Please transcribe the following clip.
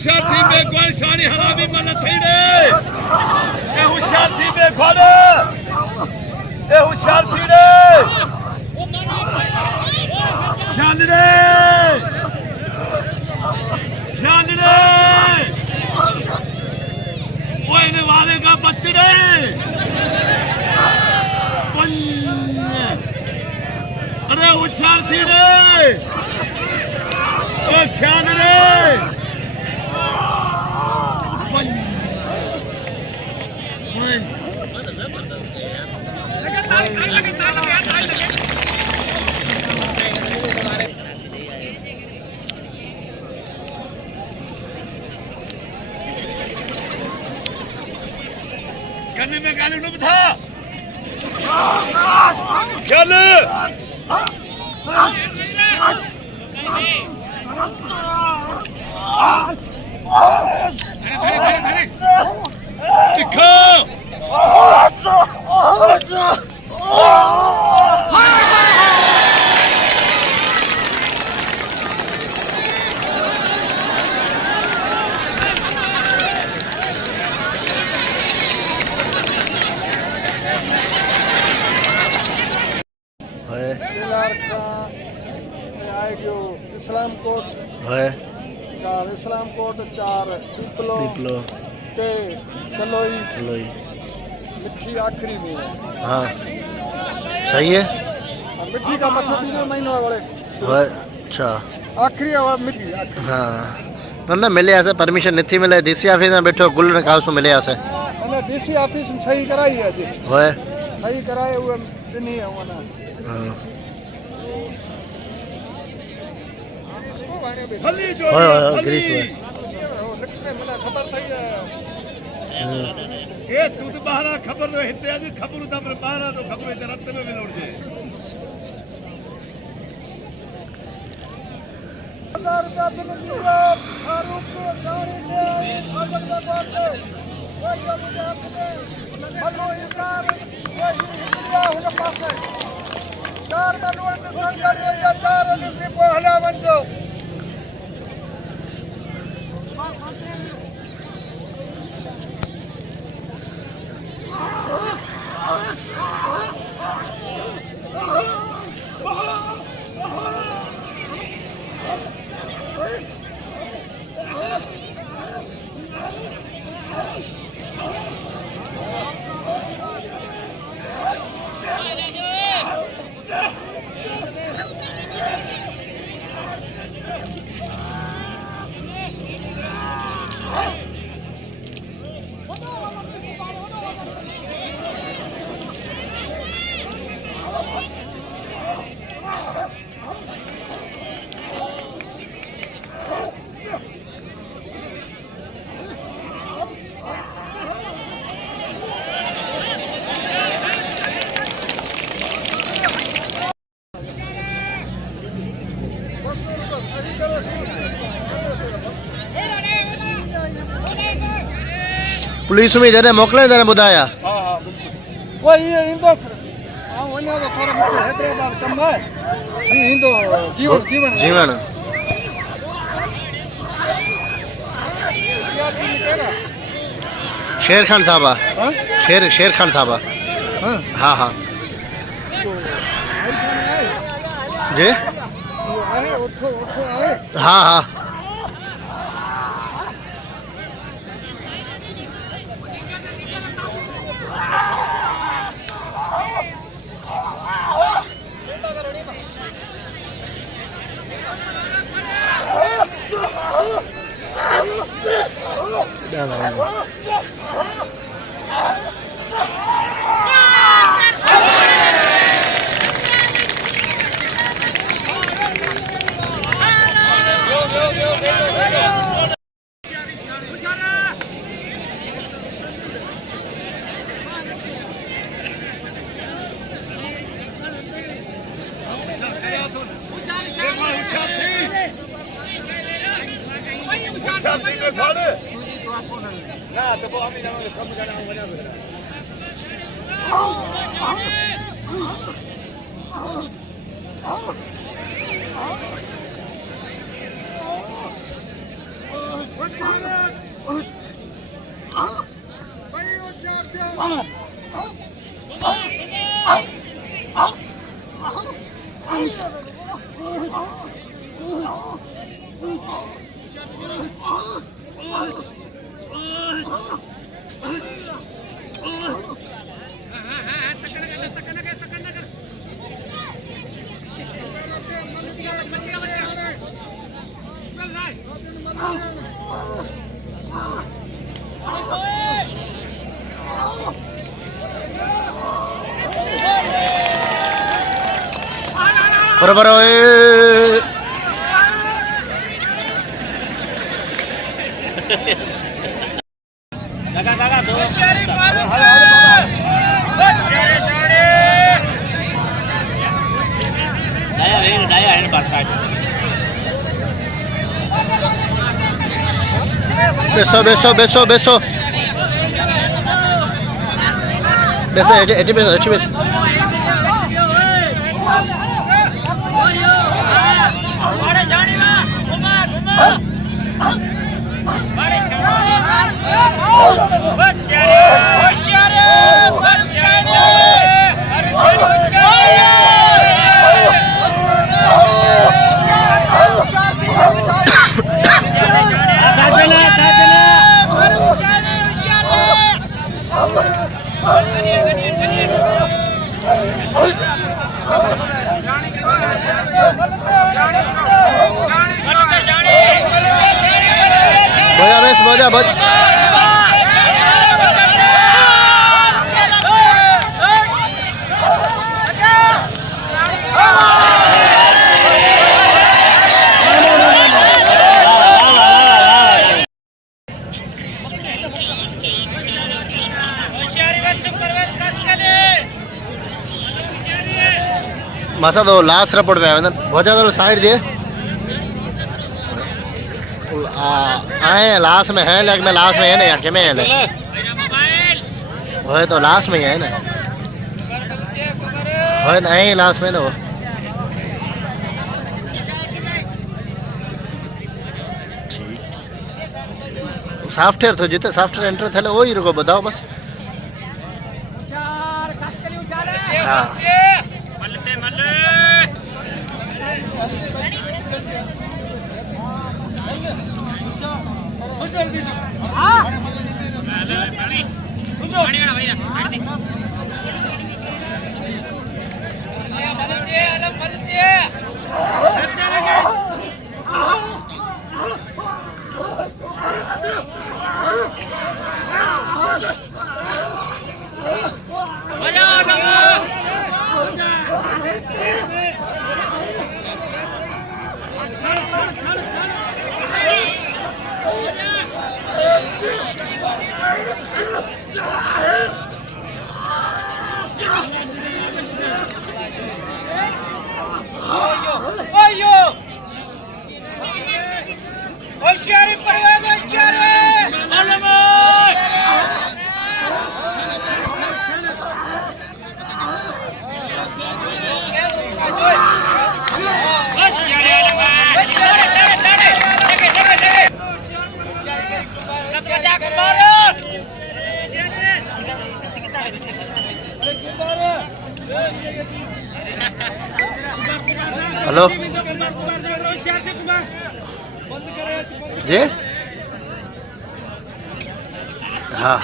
होशियार थी बेगवाल शानी हरामी मन थीड़े ए होशियार थी बेगवाल ए होशियार थीड़े ख्याल रे ओए ने वाले का बच्चे अरे होशियार थीड़े ओ ख्याल रे करने में गाली उन्हें बता चल दिखा इस्लाम कोट है 4 इस्लाम कोट 4 पिपलो ते कलोई मिठी आखिरी में हाँ सही है मिठी का मथो तीनों महीनों वाले अच्छा आखिरी मिठी हाँ न मिले ऐसे परमिशन नहीं मिले डीसी ऑफिस में बैठो गुल ने काउस मिले ऐसे मैंने डीसी ऑफिस में सही कराई है जी सही कराए हुए नहीं है वो ना ग्रीस खबर थी ये तू तो बाहर खबर तो हिते आज खबर तो बाहर तो खबर इधर रस्ते में मिल उड़ जाए पुलिस में जॾहिं मोकिलियो तॾहिं ॿुधाया हा हा बिल्कुलु उहो ईअं ईंदुसि ऐं वञा त थोरो मूंखे हैदराबाद कमु आहे हीअं ईंदो जीवन जीवन जीवन कहिड़ा शेर खान साहब आहे हाँ शेर खान साहब आहे हाँ हा हा जी वो आहे उठो उठो आहे हा हा होशियारी में खड़ ना तो वो हम कम करना वजह बराबर बेसो बेसो बेसो बेसो बेसो एटी बेसो एटी बेसो बोझा बेस बोझा बोझ मासा तो लास्ट रिपोर्ट पे आवेदन बोझा तो साइड दिए आए लास्ट में है लेग में लास्ट में है ना यार में है ना वो तो लास्ट में ही है ना वो नहीं लास्ट में ना वो सॉफ्टवेयर तो जितने सॉफ्टवेयर एंटर थे वो ही रुको बताओ बस हाँ हेलो जी हाँ